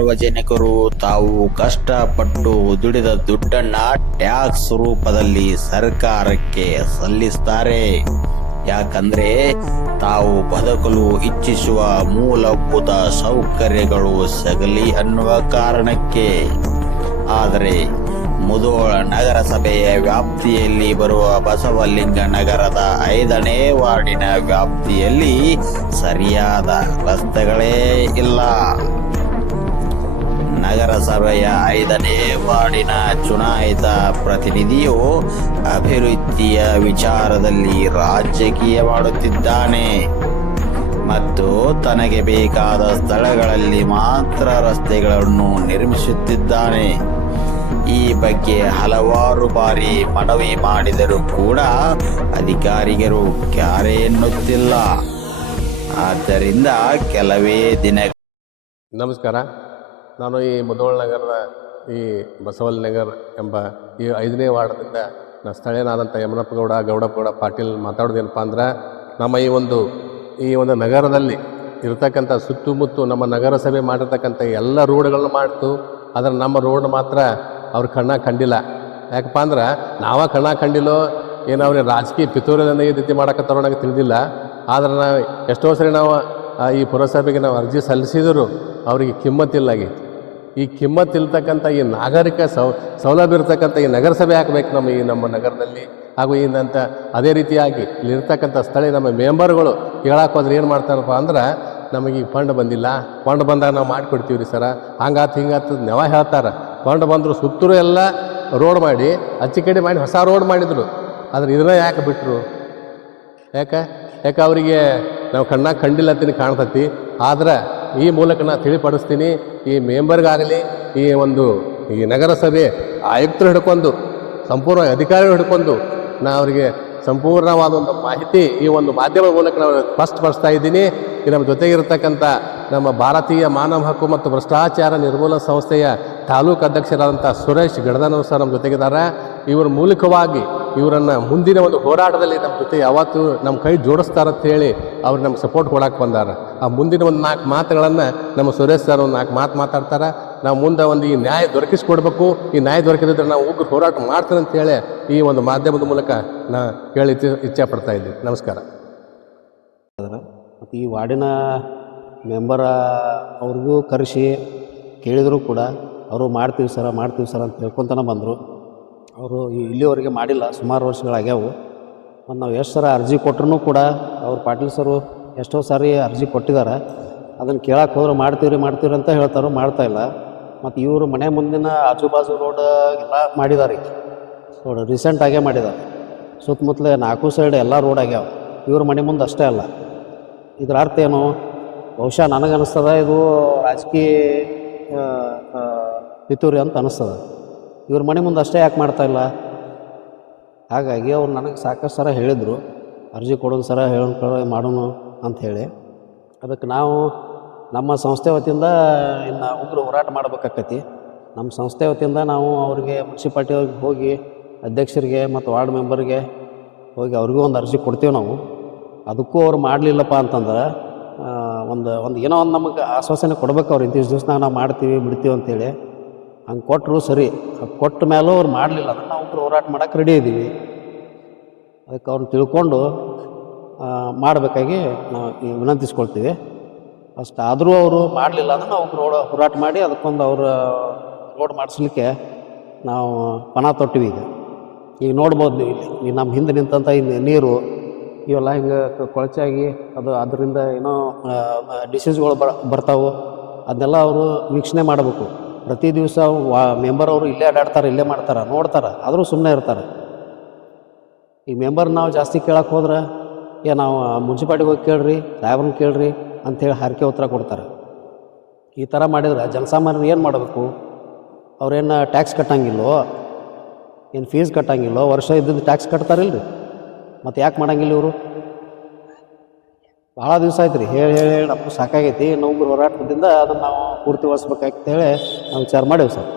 ಸಾರ್ವಜನಿಕರು ತಾವು ಕಷ್ಟಪಟ್ಟು ದುಡಿದ ದುಡ್ಡನ್ನ ಟ್ಯಾಕ್ಸ್ ರೂಪದಲ್ಲಿ ಸರ್ಕಾರಕ್ಕೆ ಸಲ್ಲಿಸ್ತಾರೆ. ಯಾಕಂದ್ರೆ ತಾವು ಬದುಕಲು ಇಚ್ಛಿಸುವ ಮೂಲಭೂತ ಸೌಕರ್ಯಗಳು ಸಿಗಲಿ ಅನ್ನುವ ಕಾರಣಕ್ಕೆ. ಆದರೆ ಮುಧೋಳ ನಗರಸಭೆಯ ವ್ಯಾಪ್ತಿಯಲ್ಲಿ ಬರುವ ಬಸವಲಿಂಗ ನಗರದ 5ನೇ ವಾರ್ಡಿನ ವ್ಯಾಪ್ತಿಯಲ್ಲಿ ಸರಿಯಾದ ರಸ್ತೆಗಳೇ ಇಲ್ಲ. ನಗರಸಭೆಯ 5ನೇ ವಾರ್ಡಿನ ಚುನಾಯಿತ ಪ್ರತಿನಿಧಿಯು ಅಭಿವೃದ್ಧಿಯ ವಿಚಾರದಲ್ಲಿ ರಾಜಕೀಯ ಮಾಡುತ್ತಿದ್ದಾನೆ ಮತ್ತು ತನಗೆ ಬೇಕಾದ ಸ್ಥಳಗಳಲ್ಲಿ ಮಾತ್ರ ರಸ್ತೆಗಳನ್ನು ನಿರ್ಮಿಸುತ್ತಿದ್ದಾನೆ. ಈ ಬಗ್ಗೆ ಹಲವಾರು ಬಾರಿ ಮನವಿ ಮಾಡಿದರೂ ಕೂಡ ಅಧಿಕಾರಿಗಳು ಕ್ಯಾರೆ ಎನ್ನುತ್ತಿಲ್ಲ. ಆದ್ದರಿಂದ ಕೆಲವೇ ದಿನ. ನಮಸ್ಕಾರ. ನಾನು ಈ ಮುಧೋಳ ನಗರದ ಈ ಬಸವಲ್ ನಗರ್ ಎಂಬ ಈ 5ನೇ ವಾರ್ಡ್ದಿಂದ ಸ್ಥಳೀಯನಾದಂಥ ಯಮನಪ್ಪಗೌಡ ಗೌಡಪ್ಪಗೌಡ ಪಾಟೀಲ್ ಮಾತಾಡೋದೇನಪ್ಪ ಅಂದ್ರೆ, ನಮ್ಮ ಈ ಒಂದು ನಗರದಲ್ಲಿ ಇರತಕ್ಕಂಥ ಸುತ್ತಮುತ್ತ ನಮ್ಮ ನಗರಸಭೆ ಮಾಡಿರ್ತಕ್ಕಂಥ ಎಲ್ಲ ರೋಡ್ಗಳನ್ನ ಮಾಡ್ತು. ಆದರೆ ನಮ್ಮ ರೋಡ್ ಮಾತ್ರ ಅವ್ರ ಕಣ್ಣಾಗ ಕಂಡಿಲ್ಲ. ಯಾಕಪ್ಪ ಅಂದ್ರೆ ಕಣ್ಣಾಗ ಕಂಡಿಲ್ಲೋ ಏನು ಅವ್ರಿಗೆ ರಾಜಕೀಯ ಪಿತೂರಿಯನ್ನು ಈ ರೀತಿ ಮಾಡಕತ್ತಾರೋ ನನಗೆ ತಿಳಿದಿಲ್ಲ. ಆದ್ರೆ ನಾವು ಎಷ್ಟೋ ಸರಿ ನಾವು ಈ ಪುರಸಭೆಗೆ ನಾವು ಅರ್ಜಿ ಸಲ್ಲಿಸಿದರೂ ಅವರಿಗೆ ಕಿಮ್ಮತ್ತಿಲ್ಲಾಗೈತಿ. ಈ ಕಿಮ್ಮತ್ತಿಲ್ತಕ್ಕಂಥ ಈ ನಾಗರಿಕ ಸೌಲಭ್ಯ ಇರ್ತಕ್ಕಂಥ ಈ ನಗರಸಭೆ ಹಾಕಬೇಕು ನಮ್ಮ ನಗರದಲ್ಲಿ. ಹಾಗೂ ಇನ್ನಂತ ಅದೇ ರೀತಿಯಾಗಿ ಇಲ್ಲಿರ್ತಕ್ಕಂಥ ಸ್ಥಳೀಯ ನಮ್ಮ ಮೆಂಬರ್ಗಳು ಕೇಳಕ್ಕೆ ಹೋದ್ರೆ ಏನು ಮಾಡ್ತಾರಪ್ಪ ಅಂದ್ರೆ, ನಮಗೆ ಈ ಫಂಡ್ ಬಂದಿಲ್ಲ, ಫಂಡ್ ಬಂದಾಗ ನಾವು ಮಾಡಿಕೊಡ್ತೀವಿ ರೀ ಸರ, ಹಂಗಾತು ಹಿಂಗಾತು ನೆವ ಹೇಳ್ತಾರೆ. ಫಂಡ್ ಬಂದರು ಸುತ್ತಲೂ ಎಲ್ಲ ರೋಡ್ ಮಾಡಿ ಅಚ್ಚಿ ಕಡೆ ಮಾಡಿ ಹೊಸ ರೋಡ್ ಮಾಡಿದರು. ಆದರೆ ಇದನ್ನ ಯಾಕೆ ಬಿಟ್ಟರು? ಯಾಕೆ ಅವರಿಗೆ ನಾವು ಕಣ್ಣಾಗ ಕಂಡಿಲ್ಲ ಅಂತೀನಿ ಕಾಣ್ತತಿ. ಆದ್ರೆ ಈ ಮೂಲಕ ನಾನು ತಿಳಿಪಡಿಸ್ತೀನಿ, ಈ ಮೆಂಬರ್ಗಾಗಲಿ ಈ ನಗರಸಭೆ ಆಯುಕ್ತರು ಹಿಡ್ಕೊಂಡು ಸಂಪೂರ್ಣ ಅಧಿಕಾರಿಗಳು ಹಿಡ್ಕೊಂಡು ನಾ ಅವರಿಗೆ ಸಂಪೂರ್ಣವಾದ ಒಂದು ಮಾಹಿತಿ ಈ ಒಂದು ಮಾಧ್ಯಮದ ಮೂಲಕ ನಾವು ಸ್ಪಷ್ಟಪಡಿಸ್ತಾ ಇದ್ದೀನಿ. ಈ ನಮ್ಮ ಜೊತೆಗಿರ್ತಕ್ಕಂಥ ನಮ್ಮ ಭಾರತೀಯ ಮಾನವ ಹಕ್ಕು ಮತ್ತು ಭ್ರಷ್ಟಾಚಾರ ನಿರ್ಮೂಲನಾ ಸಂಸ್ಥೆಯ ತಾಲೂಕು ಅಧ್ಯಕ್ಷರಾದಂಥ ಸುರೇಶ್ ಗಡದನವರು ಸರ್ ನಮ್ಮ ಜೊತೆಗಿದ್ದಾರೆ. ಇವರ ಮೂಲಕವಾಗಿ ಇವರನ್ನು ಮುಂದಿನ ಒಂದು ಹೋರಾಟದಲ್ಲಿ ನಮ್ಮ ಜೊತೆ ಯಾವತ್ತೂ ನಮ್ಮ ಕೈ ಜೋಡಿಸ್ತಾರಂತ ಹೇಳಿ ಅವ್ರು ನಮ್ಗೆ ಸಪೋರ್ಟ್ ಕೊಡಕ್ಕೆ ಬಂದಾರ. ಆ ಮುಂದಿನ ಒಂದು 4 ಮಾತುಗಳನ್ನು ನಮ್ಮ ಸುರೇಶ್ ಸರ್ ಒಂದು 4 ಮಾತು ಮಾತಾಡ್ತಾರೆ. ನಾವು ಮುಂದೆ ಈ ನ್ಯಾಯ ದೊರಕಿಸ್ಕೊಡ್ಬೇಕು. ಈ ನ್ಯಾಯ ದೊರಕಿದ್ರೆ ನಾವು ಉಗ್ರ ಹೋರಾಟ ಮಾಡ್ತೇನೆ ಅಂತೇಳಿ ಈ ಒಂದು ಮಾಧ್ಯಮದ ಮೂಲಕ ನಾ ಹೇಳಿ ಇಚ್ಛೆ ಪಡ್ತಾ ಇದ್ದೀನಿ. ನಮಸ್ಕಾರ. ಮತ್ತು ಈ ವಾರ್ಡಿನ ಮೆಂಬರ ಅವ್ರಿಗೂ ಕರೆಸಿ ಕೇಳಿದರೂ ಕೂಡ ಅವರು ಮಾಡ್ತೀವಿ ಸರ ಅಂತ ಹೇಳ್ಕೊತಾನೆ ಬಂದರು. ಅವರು ಇಲ್ಲಿವರೆಗೆ ಮಾಡಿಲ್ಲ, ಸುಮಾರು ವರ್ಷಗಳಾಗ್ಯಾವು. ಮತ್ತು ನಾವು ಎಷ್ಟು ಸರ ಅರ್ಜಿ ಕೊಟ್ಟರು ಕೂಡ ಅವ್ರು ಪಾಟೀಲ್ ಸರು ಎಷ್ಟೋ ಸಾರಿ ಅರ್ಜಿ ಕೊಟ್ಟಿದ್ದಾರೆ. ಅದನ್ನು ಕೇಳಕ್ಕೆ ಹೋದ್ರೆ ಮಾಡ್ತೀವಿ ಅಂತ ಹೇಳ್ತಾರೆ, ಮಾಡ್ತಾಯಿಲ್ಲ. ಮತ್ತು ಇವರು ಮನೆ ಮುಂದಿನ ಆಜು ಬಾಜು ರೋಡ್ ಎಲ್ಲ ಮಾಡಿದ್ದಾರೆ. ರೋಡ್ ರೀಸೆಂಟಾಗೇ ಮಾಡಿದ್ದಾರೆ. ಸುತ್ತಮುತ್ತಲೇ 4 ಸೈಡ್ ಎಲ್ಲ ರೋಡ್ ಆಗ್ಯಾವ. ಇವ್ರ ಮನೆ ಮುಂದೆ ಅಷ್ಟೇ ಅಲ್ಲ. ಇದರ ಅರ್ಥ ಏನು? ಬಹುಶಃ ನನಗನ್ನಿಸ್ತದ ಇದು ರಾಜಕೀಯ ಪಿತೂರಿ ಅಂತ ಅನ್ನಿಸ್ತದೆ. ಇವ್ರ ಮನೆ ಮುಂದೆ ಅಷ್ಟೇ ಯಾಕೆ ಮಾಡ್ತಾಯಿಲ್ಲ? ಹಾಗಾಗಿ ಅವ್ರು ನನಗೆ ಸಾಕಷ್ಟು ಸರ ಹೇಳಿದರು, ಅರ್ಜಿ ಕೊಡೋದು ಸರ ಮಾಡೋಣ ಅಂಥೇಳಿ. ಅದಕ್ಕೆ ನಾವು ನಮ್ಮ ಸಂಸ್ಥೆ ವತಿಯಿಂದ ಇನ್ನು ಉಗ್ರ ಹೋರಾಟ ಮಾಡಬೇಕಾಕತಿ. ನಮ್ಮ ಸಂಸ್ಥೆ ವತಿಯಿಂದ ನಾವು ಅವರಿಗೆ ಮುನ್ಸಿಪಾಲ್ಟಿಯವ್ರಿಗೆ ಹೋಗಿ ಅಧ್ಯಕ್ಷರಿಗೆ ಮತ್ತು ವಾರ್ಡ್ ಮೆಂಬರ್ಗೆ ಹೋಗಿ ಅವ್ರಿಗೂ ಒಂದು ಅರ್ಜಿ ಕೊಡ್ತೀವಿ ನಾವು. ಅದಕ್ಕೂ ಅವ್ರು ಮಾಡಲಿಲ್ಲಪ್ಪ ಅಂತಂದ್ರೆ ಒಂದು ಏನೋ ಒಂದು ನಮಗೆ ಆಶ್ವಾಸನೆ ಕೊಡ್ಬೇಕು. ಅವ್ರು ಇಂತಿಷ್ಟು ದಿವ್ಸನಾಗ ನಾವು ಮಾಡ್ತೀವಿ ಬಿಡ್ತೀವಿ ಅಂತೇಳಿ ಹಂಗೆ ಕೊಟ್ಟರು ಸರಿ. ಕೊಟ್ಟ ಮೇಲೂ ಅವ್ರು ಮಾಡಲಿಲ್ಲ ಅಂದ್ರೆ ನಾವು ಉಗ್ರ ಹೋರಾಟ ಮಾಡೋಕ್ಕೆ ರೆಡಿ ಇದ್ದೀವಿ. ಅದಕ್ಕೆ ಅವ್ರನ್ನ ತಿಳ್ಕೊಂಡು ಮಾಡಬೇಕಾಗಿ ನಾವು ವಿನಂತಿಸ್ಕೊಳ್ತೀವಿ. ಅಷ್ಟಾದರೂ ಅವರು ಮಾಡಲಿಲ್ಲ ಅಂದ್ರೆ ನಾವು ಉಗ್ರ ಹೋರಾಟ ಮಾಡಿ ಅದಕ್ಕೊಂದು ರೋಡ್ ಮಾಡಿಸ್ಲಿಕ್ಕೆ ನಾವು ಪಣ ತೊಟ್ಟಿವಿ. ಈಗ ನೋಡ್ಬೋದು ನೀವು ಇಲ್ಲಿ ನಮ್ಮ ಹಿಂದೆ ನಿಂತಂಥ ನೀರು ಇವೆಲ್ಲ ಹಿಂಗೆ ಕೊಳಚಾಗಿ ಅದರಿಂದ ಏನೋ ಡಿಸೀಸ್ಗಳು ಬರ್ತಾವೆ. ಅದನ್ನೆಲ್ಲ ಅವರು ವೀಕ್ಷಣೆ ಮಾಡಬೇಕು. ಪ್ರತಿ ದಿವಸ ಮೆಂಬರ್ ಅವರು ಇಲ್ಲೇ ಅಡ್ಡಾಡ್ತಾರೆ, ಇಲ್ಲೇ ಮಾಡ್ತಾರೆ, ನೋಡ್ತಾರೆ, ಆದರೂ ಸುಮ್ಮನೆ ಇರ್ತಾರೆ. ಈ ಮೆಂಬರ್ ನಾವು ಜಾಸ್ತಿ ಕೇಳಕ್ಕೆ ಹೋದ್ರೆ ನಾವು ಮುನ್ಸಿಪಾಲ್ಟಿಗೆ ಹೋಗಿ ಕೇಳ್ರಿ, ಸಾಹೇಬ್ರನ್ನ ಕೇಳ್ರಿ ಅಂಥೇಳಿ ಹರಕೆ ಉತ್ತರ ಕೊಡ್ತಾರೆ. ಈ ಥರ ಮಾಡಿದ್ರೆ ಜನಸಾಮಾನ್ಯರು ಏನು ಮಾಡಬೇಕು? ಅವ್ರೇನು ಟ್ಯಾಕ್ಸ್ ಕಟ್ಟಂಗಿಲ್ಲೋ, ಏನು ಫೀಸ್ ಕಟ್ಟಂಗಿಲ್ಲೋ? ವರ್ಷ ಇದ್ದಿದ್ದು ಟ್ಯಾಕ್ಸ್ ಕಟ್ತಾರಿಲ್ರಿ, ಮತ್ತು ಯಾಕೆ ಮಾಡಂಗಿಲ್ಲ ಇವರು? ಭಾಳ ದಿವಸ ಆಯ್ತು ರೀ ಹೇಳಿ ನಮಗೂ ಸಾಕಾಗೈತಿ. ನಾವು ಹೋರಾಟದಿಂದ ಅದನ್ನು ನಾವು ಪೂರ್ತಿಗೊಳಿಸ್ಬೇಕಾಗ್ತ ಹೇಳಿ ನಾವು ವಿಚಾರ ಮಾಡೀವಿ ಸರ್.